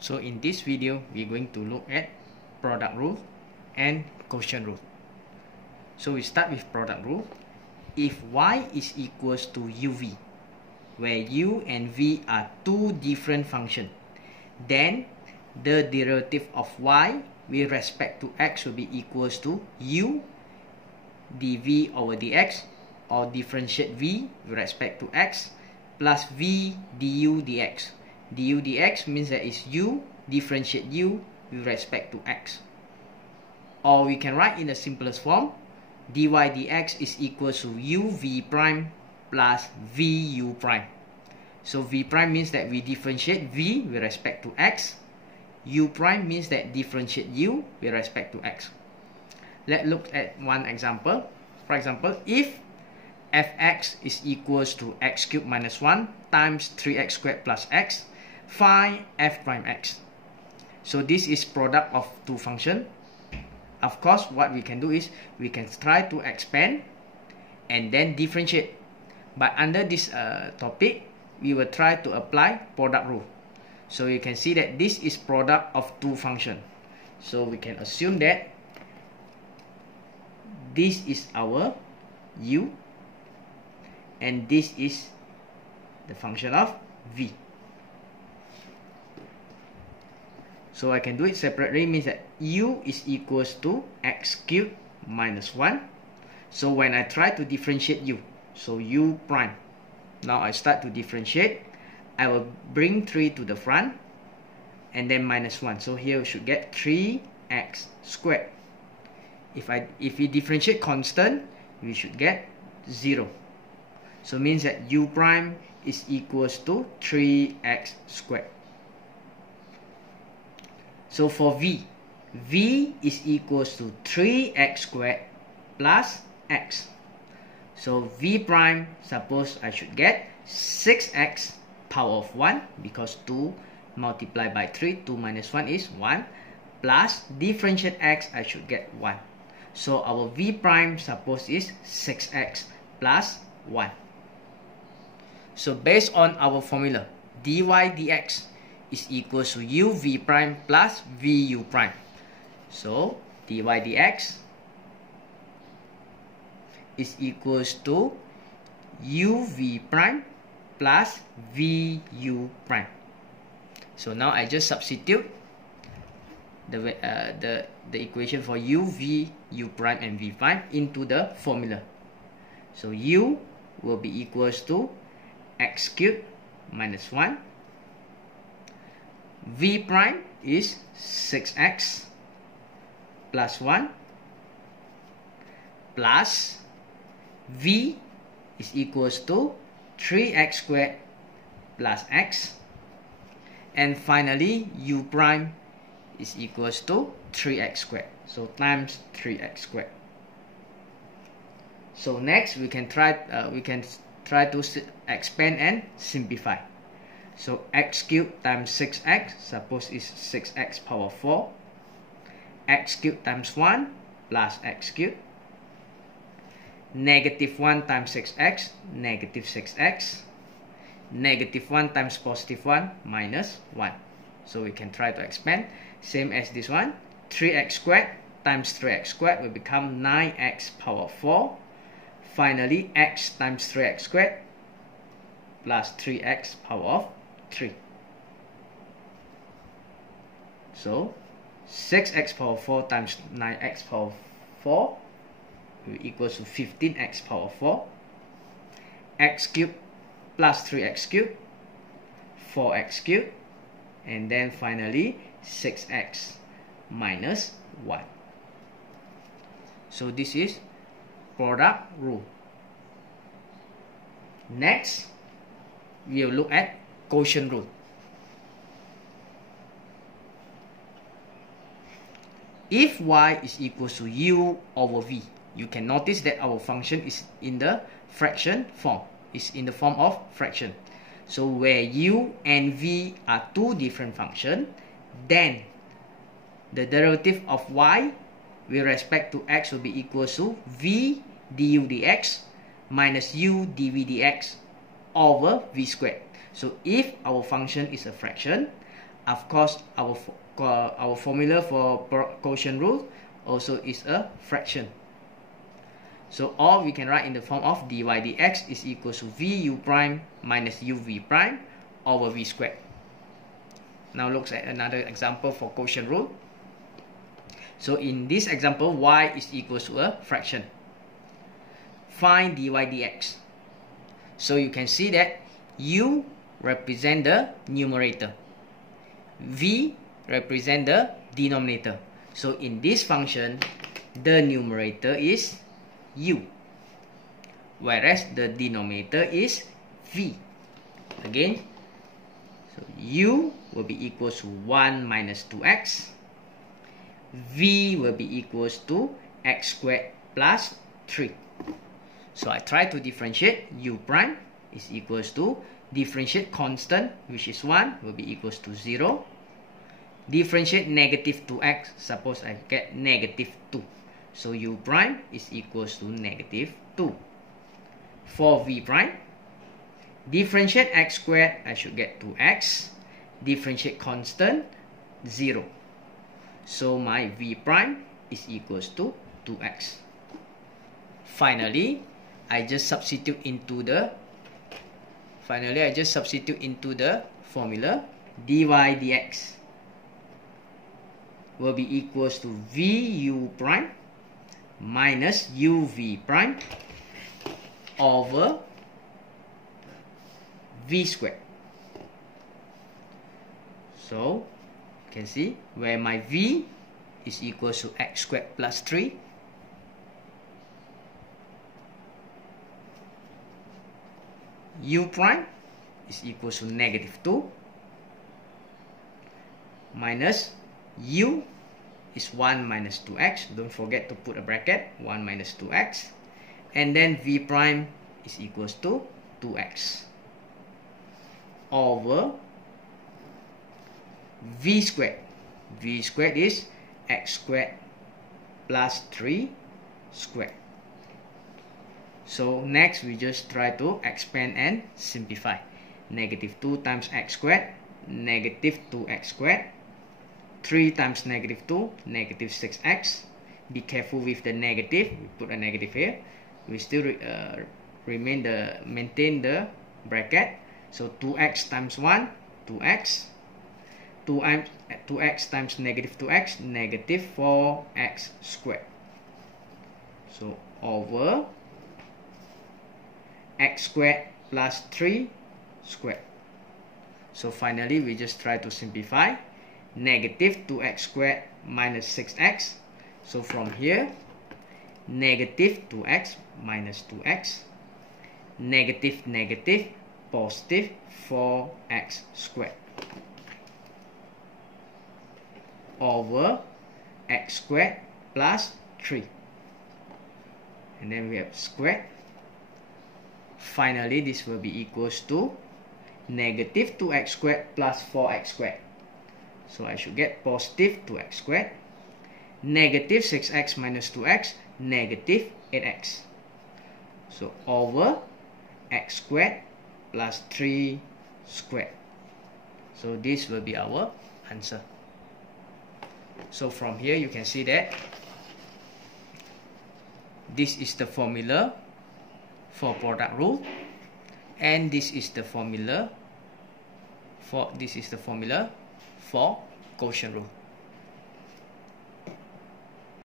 So in this video, we're going to look at product rule and quotient rule. So we start with product rule. If y is equals to uv, where u and v are two different functions, then the derivative of y with respect to x will be equals to u dv over dx, or differentiate v with respect to x plus v du dx. Du dx means that is u differentiate u with respect to x. Or we can write in the simplest form, dy dx is equals to uv prime plus vu prime. So v prime means that we differentiate v with respect to x. U prime means that differentiate u with respect to x. Let's look at one example. For example, if fx is equals to x cubed minus 1 times 3x squared plus x, find f prime x. So this is product of two functions. Of course, what we can do is we can try to expand and then differentiate. But under this topic, we will try to apply product rule. So you can see that this is product of two functions. So we can assume that this is our u and this is the function of v. So I can do it separately, means that u is equals to x cubed minus 1. So when I try to differentiate u, so u prime, now I start to differentiate, I will bring 3 to the front and then minus 1. So here we should get 3x squared. If we differentiate constant, we should get 0. So means that u prime is equals to 3x squared. So for v is equals to 3x squared plus x. So v prime, suppose I should get 6x power of 1, because 2 multiplied by 3, 2 minus 1 is 1, plus differentiate x, I should get 1. So our v prime, suppose, is 6x plus 1. So based on our formula, dy dx is equals to uv prime plus vu prime. So dy dx is equals to uv prime plus vu prime. So now I just substitute the equation for u, v, u prime and v prime into the formula. So u will be equals to x cubed minus 1. V prime is 6x plus 1 plus v is equals to 3x squared plus x, and finally u prime is equals to 3x squared, so times 3x squared. So next we can try to expand and simplify. So x cubed times 6x, suppose is 6x power 4. X cubed times 1 plus x cubed. Negative 1 times 6x, negative 6x. Negative 1 times positive 1, minus 1. So we can try to expand. Same as this one. 3x squared times 3x squared will become 9x power 4. Finally, x times 3x squared plus 3x power of 3. So 6x power 4 times 9x power 4 will equals to 15x power 4. X cubed plus 3x cubed, 4x cubed, and then finally 6x minus 1. So this is product rule. Next, we will look at quotient rule. If y is equals to u over v, you can notice that our function is in the fraction form. It's in the form of fraction. So where u and v are two different functions, then the derivative of y with respect to x will be equals to v du dx minus u dv dx over v squared. So if our function is a fraction, Of course, our formula for quotient rule also is a fraction. So all we can write in the form of dy dx is equal to vu prime minus uv prime over v squared. Now look at another example for quotient rule. So in this example, y is equal to a fraction. Find dy dx. So you can see that u represent the numerator, v represent the denominator. So in this function, the numerator is u, whereas the denominator is v. Again, so u will be equal to 1 minus 2x. V will be equals to x squared plus 3. So I try to differentiate. U prime is equals to differentiate constant, which is 1, will be equals to 0. Differentiate negative 2x, suppose I get negative 2. So u prime is equals to negative 2. For v prime, differentiate x squared, I should get 2x. Differentiate constant, 0. So my v prime is equals to 2x. Finally, I just substitute into the formula. Dy dx will be equals to vu prime minus uv prime over v squared. So you can see where my v is equals to x squared plus 3, u prime is equals to negative 2, minus u is 1 minus 2x. Don't forget to put a bracket, 1 minus 2x. And then v prime is equals to 2x over v squared. V squared is x squared plus 3 squared. So next we just try to expand and simplify. Negative 2 times x squared, negative 2x squared. 3 times negative 2, negative 6x. Be careful with the negative. We put a negative here. We still maintain the bracket. So 2x times 1, 2x. 2x times negative 2x, negative 4x squared. So over x squared plus 3 squared. So finally, we just try to simplify. Negative 2x squared minus 6x. So from here, negative 2x minus 2x. Negative, negative, positive 4x squared. Over x squared plus 3. And then we have squared. Finally, this will be equals to negative 2x squared plus 4x squared. So I should get positive 2x squared. Negative 6x minus 2x, negative 8x. So over x squared plus 3 squared. So this will be our answer. So from here you can see that this is the formula for product rule, and this is the formula for quotient rule.